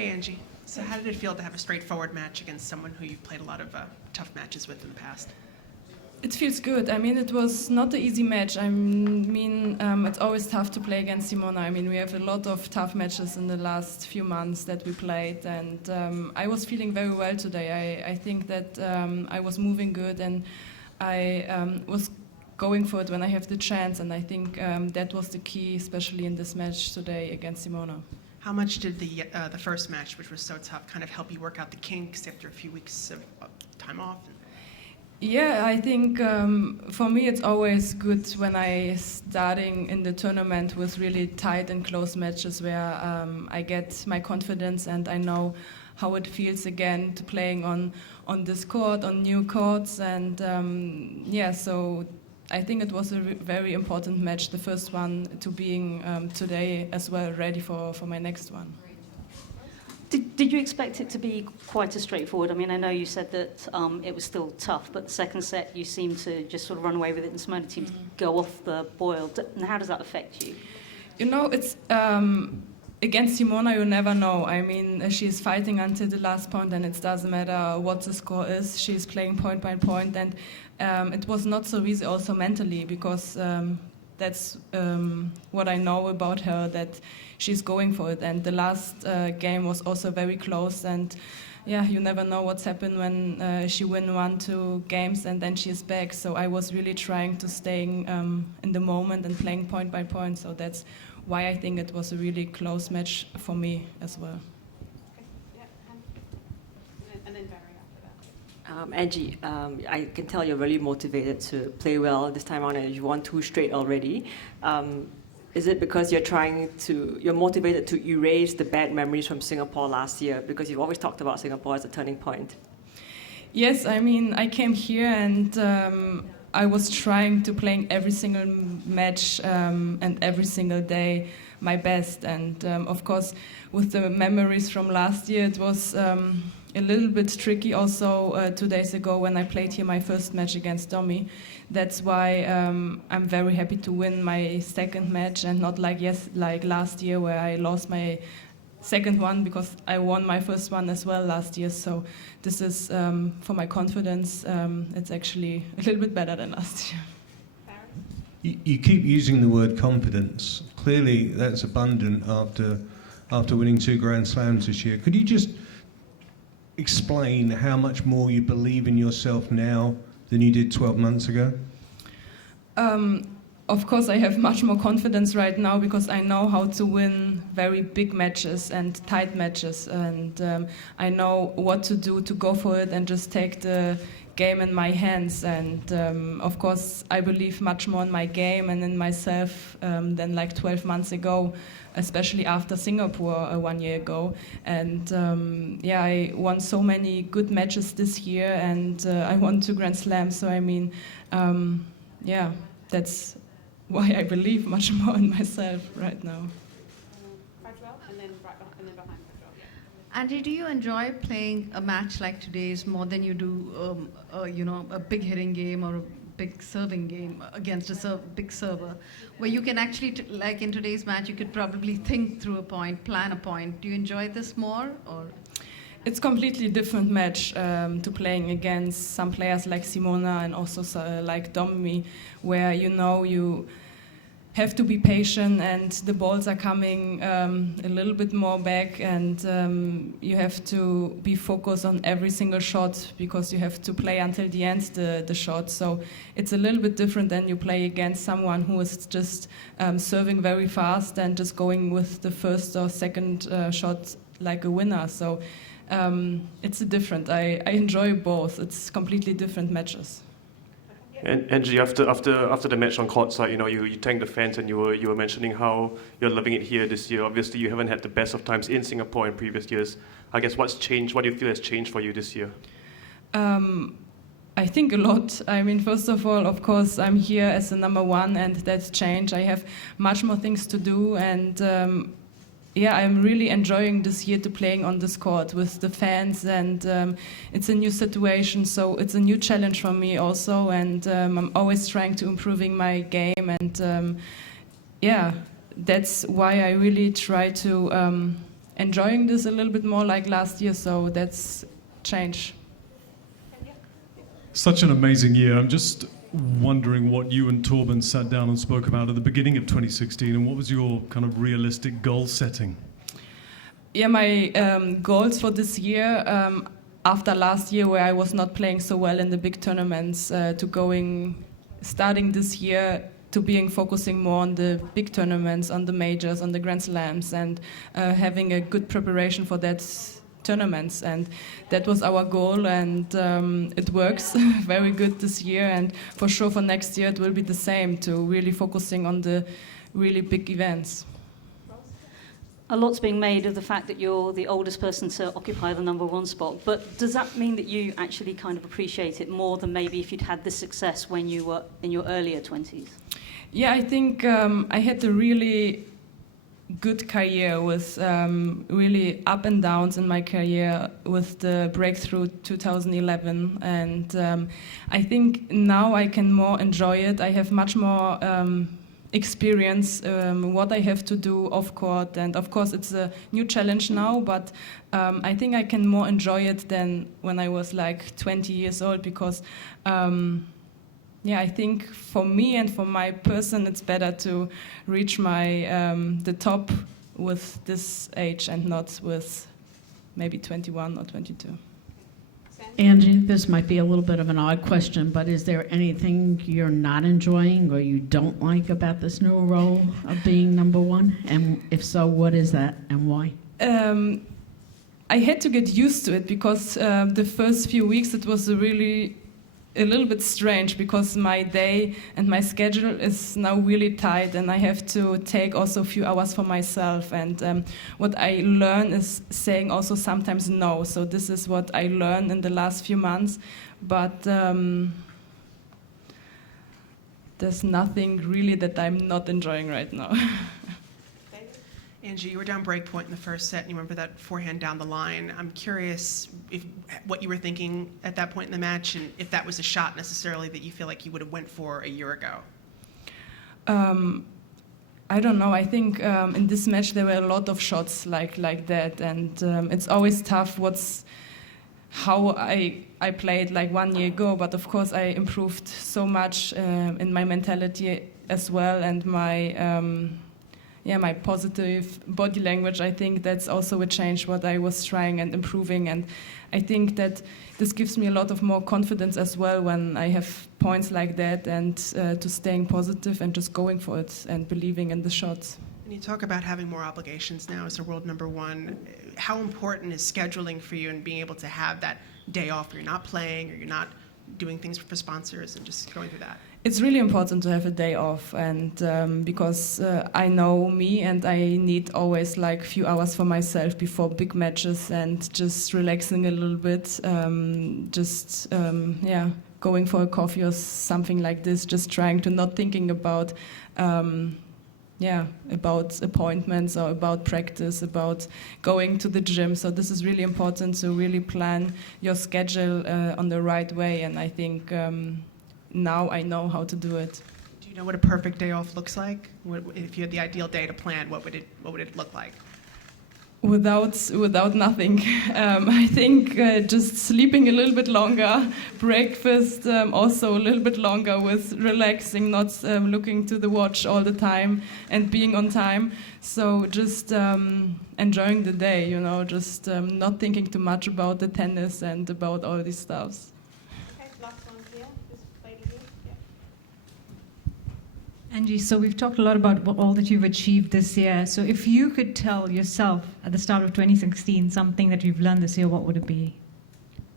Hey, Angie. So how did it feel to have a straightforward match against someone who you've played a lot of tough matches with in the past? It feels good. I mean, it was not an easy match. I mean, it's always tough to play against Simona. I mean, we have a lot of tough matches in the last few months that we played, and I was feeling very well today. I think that I was moving good, and I was going for it when I have the chance, and I think that was the key, especially in this match today against Simona. How much did the first match, which was so tough, kind of help you work out the kinks after a few weeks of time off? Yeah, I think for me it's always good when I starting in the tournament with really tight and close matches where I get my confidence and I know how it feels again to playing on this court, on new courts, and yeah, so I think it was a very important match, the first one, to being today as well ready for my next one. Did you expect it to be quite as straightforward? I mean, I know you said that it was still tough, but the second set you seemed to just sort of run away with it and Simona seemed to go off the boil. And how does that affect you? You know, it's against Simona you never know. I mean, she's fighting until the last point and it doesn't matter what the score is. She's playing point by point, and it was not so easy also mentally because that's what I know about her, that she's going for it. And the last game was also very close, and yeah, you never know what's happened when she win 1-2 games and then she's back. So I was really trying to stay in the moment and playing point by point. So that's why I think it was a really close match for me as well. Angie, I can tell you're really motivated to play well this time around, and you won 2 straight already. Is it because you're motivated to erase the bad memories from Singapore last year? Because you've always talked about Singapore as a turning point. Yes, I mean, I came here and I was trying to play every single match and every single day my best. And of course, with the memories from last year, it was a little bit tricky also 2 days ago when I played here my first match against Domi. That's why I'm very happy to win my second match and not like last year where I lost my second one because I won my first one as well last year. So this is, for my confidence, it's actually a little bit better than last year. You keep using the word confidence. Clearly that's abundant after winning 2 Grand Slams this year. Could you just explain how much more you believe in yourself now than you did 12 months ago? Of course, I have much more confidence right now because I know how to win very big matches and tight matches, and I know what to do to go for it and just take the game in my hands. And of course, I believe much more in my game and in myself than like 12 months ago, especially after Singapore 1 year ago. And yeah, I won so many good matches this year, and I won 2 Grand Slams. So I mean, yeah, that's why I believe much more in myself right now. Angie, do you enjoy playing a match like today's more than you do, a big hitting game or a big serving game against a big server, where you can actually, like in today's match, you could probably think through a point, plan a point? Do you enjoy this more, or? It's a completely different match to playing against some players like Simona and also like Domi, where you have to be patient and the balls are coming a little bit more back, and you have to be focused on every single shot because you have to play until the end the shot. So it's a little bit different than you play against someone who is just serving very fast and just going with the first or second shot like a winner. So it's different. I enjoy both. It's completely different matches. And Angie, after the match on court side, you thanked the fans and you were mentioning how you're loving it here this year. Obviously, you haven't had the best of times in Singapore in previous years. I guess what's changed? What do you feel has changed for you this year? I think a lot. I mean, first of all, of course, I'm here as the number 1, and that's changed. I have much more things to do, and yeah, I'm really enjoying this year to playing on this court with the fans, and it's a new situation, so it's a new challenge for me also, and I'm always trying to improving my game, and yeah, that's why I really try to enjoying this a little bit more like last year. So that's change. Such an amazing year. I'm just wondering what you and Torben sat down and spoke about at the beginning of 2016, and what was your kind of realistic goal setting? Yeah, my goals for this year, after last year where I was not playing so well in the big tournaments, starting this year to focusing more on the big tournaments, on the majors, on the Grand Slams, and having a good preparation for that tournaments. And that was our goal, and it works very good this year, and for sure for next year it will be the same, to really focusing on the really big events. A lot's being made of the fact that you're the oldest person to occupy the #1 spot, but does that mean that you actually kind of appreciate it more than maybe if you'd had this success when you were in your earlier 20s? Yeah, I think I had a really good career with really up and downs in my career with the breakthrough 2011, and I think now I can more enjoy it. I have much more experience what I have to do off court, and of course it's a new challenge now, but I think I can more enjoy it than when I was like 20 years old, because I think for me and for my person it's better to reach my the top with this age and not with maybe 21 or 22. Angie, this might be a little bit of an odd question, but is there anything you're not enjoying or you don't like about this new role of being #1? And if so, what is that and why? I had to get used to it, because the first few weeks it was a little bit strange, because my day and my schedule is now really tight, and I have to take also a few hours for myself. And what I learn is saying also sometimes no. So this is what I learned in the last few months. But there's nothing really that I'm not enjoying right now. Angie, you were down break point in the first set, and you remember that forehand down the line. I'm curious what you were thinking at that point in the match, and if that was a shot necessarily that you feel like you would have went for a year ago. I don't know. I think in this match there were a lot of shots like that, and it's always tough. How I played like 1 year ago, but of course I improved so much in my mentality as well, and my positive body language. I think that's also a change what I was trying and improving, and I think that this gives me a lot of more confidence as well when I have points like that, and to staying positive and just going for it and believing in the shots. And you talk about having more obligations now as a world #1. How important is scheduling for you and being able to have that day off where you're not playing or you're not doing things for sponsors and just going through that? It's really important to have a day off, and because I know me, and I need always like a few hours for myself before big matches, and just relaxing a little bit, going for a coffee or something like this, just trying to not thinking about about appointments or about practice, about going to the gym. So this is really important to really plan your schedule on the right way, and I think now I know how to do it. Do you know what a perfect day off looks like? If you had the ideal day to plan, what would it look like? Without nothing. I think just sleeping a little bit longer, breakfast also a little bit longer, with relaxing, not looking to the watch all the time, and being on time. So just enjoying the day, just not thinking too much about the tennis and about all these stuffs. Angie, so we've talked a lot about all that you've achieved this year. So if you could tell yourself at the start of 2016 something that you've learned this year, what would it be?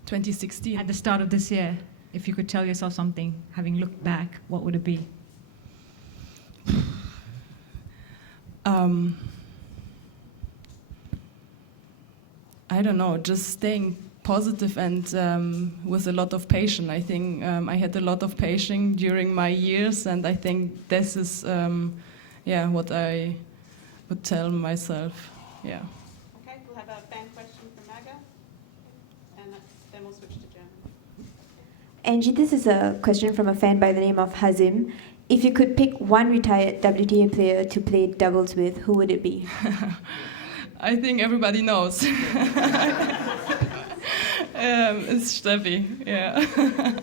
2016? At the start of this year, if you could tell yourself something, having looked back, what would it be? I don't know, just staying positive and with a lot of patience. I think I had a lot of patience during my years, and I think this is what I would tell myself. Yeah. Okay, we'll have a fan question from Naga, and then we'll switch to German. Angie, this is a question from a fan by the name of Hazim. If you could pick one retired WTA player to play doubles with, who would it be? I think everybody knows. It's Steffi, yeah.